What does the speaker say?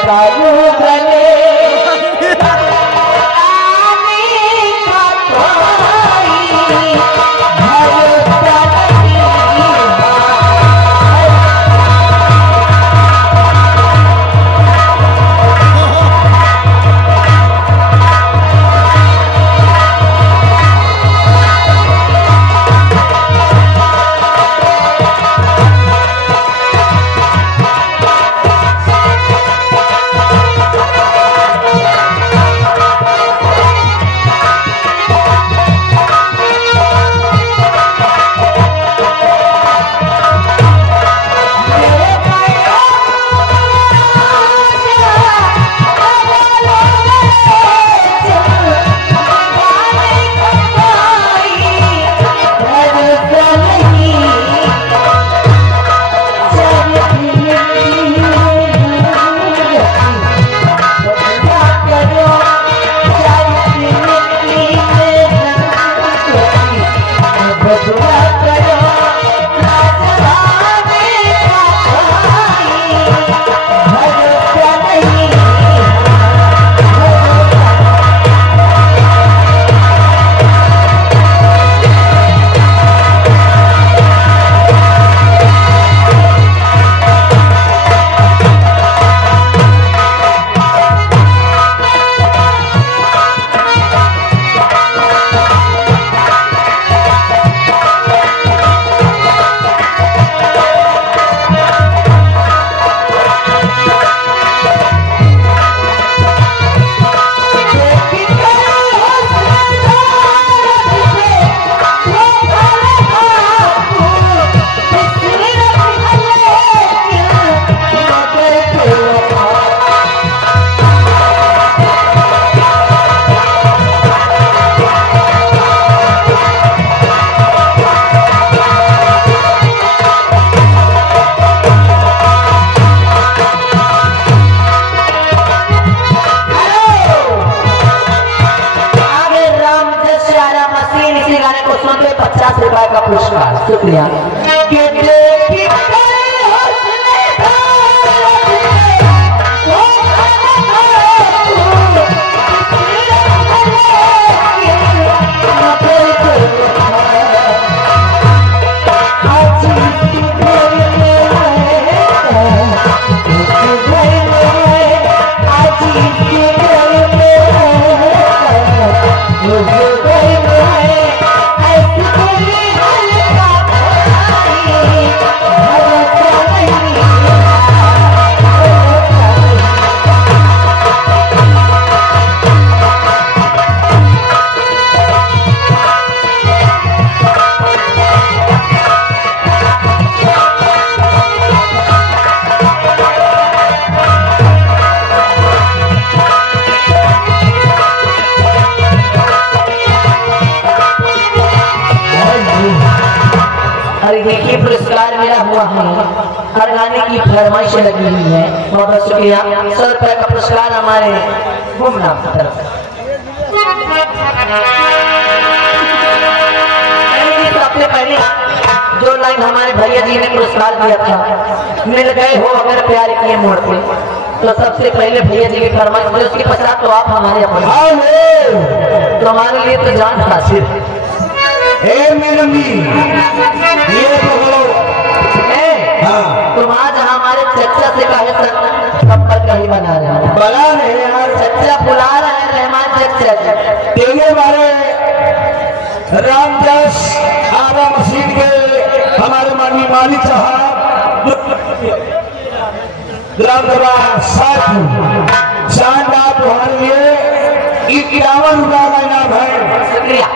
लटकायो गले का पुरस्कार। शुक्रिया। देखिए पुरस्कार मिला हुआ है हर गाने की फरमाइश लगी हुई है। बहुत बहुत शुक्रिया। 100 रुपए का पुरस्कार हमारे गुमनाम की तरफ से। सबसे पहले जो लाइन हमारे भैया जी ने पुरस्कार दिया था, मिल गए हो अगर प्यार किए मोड़ पे, तो सबसे पहले भैया जी की फरमाइश थी, उसके पश्चात तो आप हमारे अपने, तो हमारे लिए तो जान हासिल। तुम आज हमारे चच्चा से कहे संपर्क नहीं बना रहे हैं, बना रहे यार, चच्चा बुला रहे हैं रहमान चच्चा तेरे बारे रामदास आला मस्जिद के हमारे माननीय मालिक साहब ग्राम सभा शानदार तुम्हारे लिए 51,000 का इनाम है। शुक्रिया।